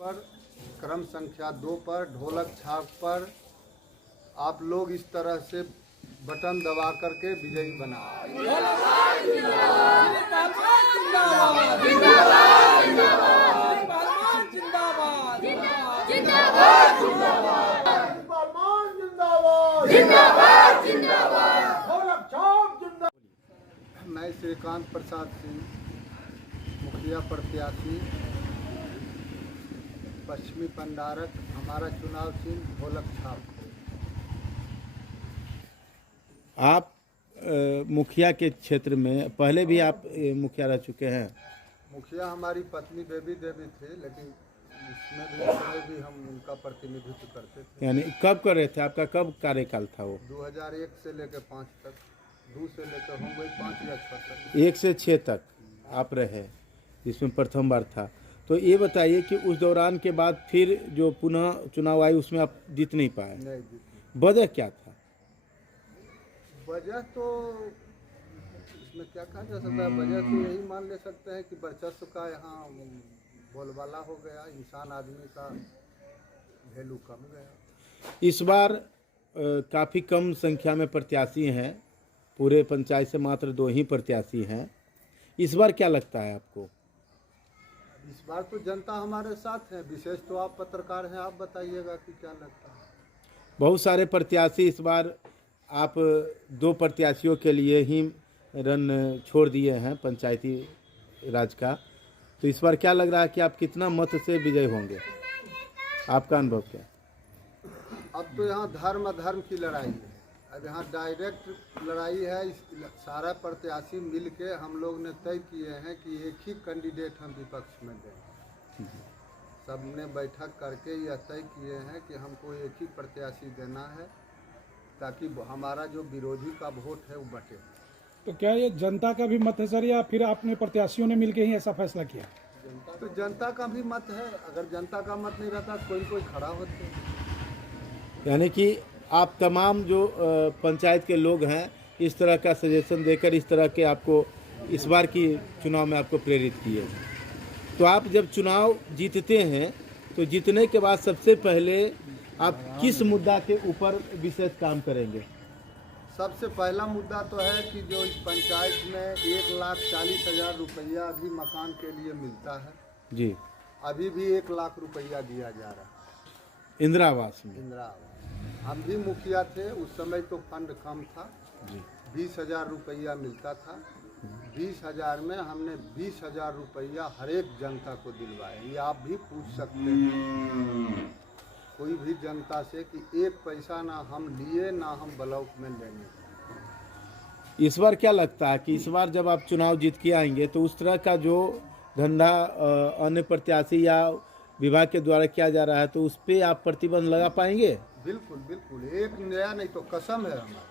पर क्रम संख्या 2 पर ढोलक छाप पर आप लोग इस तरह से बटन दबा करके विजयी बना। मैं श्रीकांत प्रसाद सिंह, मुखिया प्रत्याशी, पश्चिमी पंडारक। हमारा चुनाव चिन्ह ढोलक छाप। आप मुखिया के क्षेत्र में पहले भी आप मुखिया रह चुके हैं। मुखिया हमारी पत्नी बेबी देवी थे, लेकिन इसमें भी हम उनका प्रतिनिधित्व करते थे। यानी कब कर रहे थे, आपका कब कार्यकाल था वो? 2001 से लेकर 5 तक, 2 से लेकर हम वही 5 या 6 तक। 1 से 6 तक आप रहे, जिसमें प्रथम बार था। तो ये बताइए कि उस दौरान के बाद फिर जो पुनः चुनाव आई उसमें आप जीत नहीं पाए। नहीं जीत। वजह क्या था? वजह तो इसमें क्या कहा जा सकता है, वजह तो यही मान ले सकते हैं कि वर्चस्व का यहाँ बोलबाला हो गया, इंसान आदमी का वैल्यू कम गया। इस बार काफ़ी कम संख्या में प्रत्याशी हैं, पूरे पंचायत से मात्र 2 ही प्रत्याशी हैं। इस बार क्या लगता है आपको? इस बार तो जनता हमारे साथ है, विशेष तो आप पत्रकार हैं, आप बताइएगा कि क्या लगता है। बहुत सारे प्रत्याशी इस बार, आप 2 प्रत्याशियों के लिए ही रन छोड़ दिए हैं पंचायती राज का। तो इस बार क्या लग रहा है कि आप कितना मत से विजय होंगे? आपका अनुभव क्या? अब तो यहाँ धर्म अधर्म की लड़ाई है। अब यहाँ डायरेक्ट लड़ाई है। सारा प्रत्याशी मिल के हम लोग ने तय किए हैं कि एक ही कैंडिडेट हम विपक्ष में दें। सबने बैठक करके यह तय किए हैं कि हमको एक ही प्रत्याशी देना है, ताकि हमारा जो विरोधी का वोट है वो बटे। तो क्या ये जनता का भी मत है सर, या फिर आपने प्रत्याशियों ने मिलकर ही ऐसा फैसला किया? तो जनता का भी मत है। अगर जनता का मत नहीं रहता कोई कोई खड़ा होते। यानी कि आप तमाम जो पंचायत के लोग हैं इस तरह का सजेशन देकर इस तरह के आपको इस बार की चुनाव में आपको प्रेरित किए। तो आप जब चुनाव जीतते हैं तो जीतने के बाद सबसे पहले आप किस मुद्दा के ऊपर विशेष काम करेंगे? सबसे पहला मुद्दा तो है कि जो इस पंचायत में 1,40,000 रुपया अभी मकान के लिए मिलता है जी। अभी भी 1 लाख रुपया दिया जा रहा है इंदिरा आवास में। इंदिरा आवास। हम भी मुखिया थे उस समय, तो फंड कम था जी। 20,000 रुपया मिलता था। 20,000 में हमने 20,000 रुपया हर एक जनता को दिलवाया। ये आप भी पूछ सकते हैं कोई भी जनता से कि एक पैसा ना हम लिए ना हम ब्लॉक में लेंगे। इस बार क्या लगता है कि इस बार जब आप चुनाव जीत के आएंगे तो उस तरह का जो धंधा अन्य प्रत्याशी या विभाग के द्वारा किया जा रहा है तो उस पर आप प्रतिबंध लगा पाएंगे? बिल्कुल बिल्कुल, एक नया नहीं तो कसम है हमारी।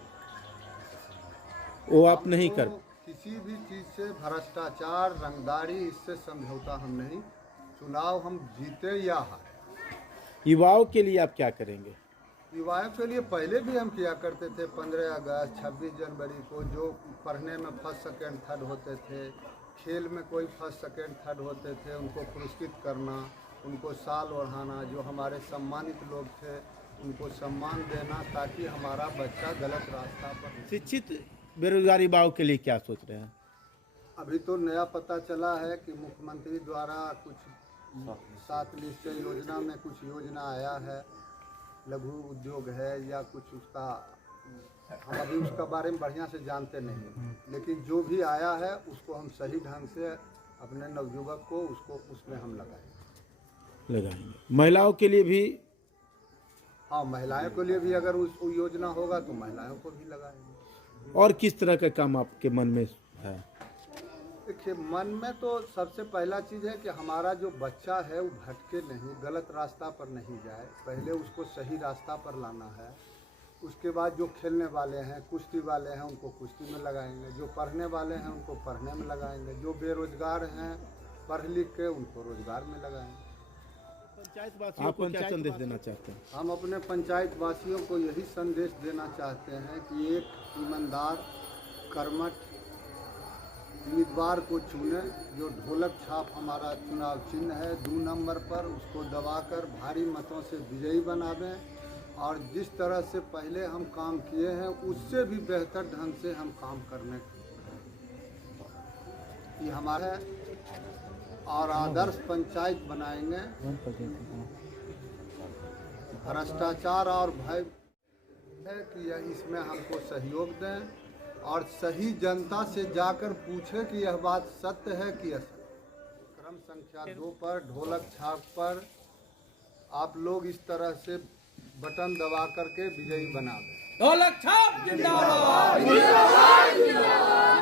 वो आप नहीं कर किसी भी चीज़ से भ्रष्टाचार, रंगदारी, इससे समझौता हम नहीं। चुनाव हम जीते या हारे। युवाओं के लिए आप क्या करेंगे? युवाओं के लिए पहले भी हम किया करते थे। 15 अगस्त, 26 जनवरी को जो पढ़ने में फर्स्ट सेकेंड थर्ड होते थे, खेल में कोई फर्स्ट सेकेंड थर्ड होते थे, उनको पुरस्कृत करना, उनको साल ओढ़ाना। जो हमारे सम्मानित लोग थे उनको सम्मान देना, ताकि हमारा बच्चा गलत रास्ता पर। शिक्षित बेरोजगार युवाओं के लिए क्या सोच रहे हैं? अभी तो नया पता चला है कि मुख्यमंत्री द्वारा कुछ 7 निश्चय योजना में कुछ योजना आया है, लघु उद्योग है या कुछ उसका, हम अभी उसका बारे में बढ़िया से जानते नहीं। लेकिन जो भी आया है उसको हम सही ढंग से अपने नवयुवक को उसमें हम लगाएंगे। महिलाओं के लिए भी? हाँ, महिलाओं के लिए भी अगर उस योजना होगा तो महिलाओं को भी लगाएंगे। और किस तरह का काम आपके मन में है? देखिए, मन में तो सबसे पहला चीज़ है कि हमारा जो बच्चा है वो भटके नहीं, गलत रास्ता पर नहीं जाए। पहले उसको सही रास्ता पर लाना है। उसके बाद जो खेलने वाले हैं, कुश्ती वाले हैं, उनको कुश्ती में लगाएंगे। जो पढ़ने वाले हैं उनको पढ़ने में लगाएंगे। जो बेरोजगार हैं पढ़ लिख के उनको रोजगार में लगाएंगे। आप क्या संदेश देना चाहते हैं? हम अपने पंचायत वासियों को यही संदेश देना चाहते हैं कि एक ईमानदार, कर्मठ, उम्मीदवार को चुने जो ढोलक छाप हमारा चुनाव चिन्ह है 2 नंबर पर, उसको दबाकर भारी मतों से विजयी बनावें और जिस तरह से पहले हम काम किए हैं उससे भी बेहतर ढंग से हम काम करने ये हमारा और आदर्श पंचायत बनाएंगे। भ्रष्टाचार और भय है कि इसमें हमको सहयोग दें और सही जनता से जाकर पूछे कि यह बात सत्य है कि असत्य। क्रम संख्या 2 पर ढोलक छाप पर आप लोग इस तरह से बटन दबा करके विजयी बना दें। ढोलक छाप जिंदाबाद, जिंदाबाद, जिंदाबाद।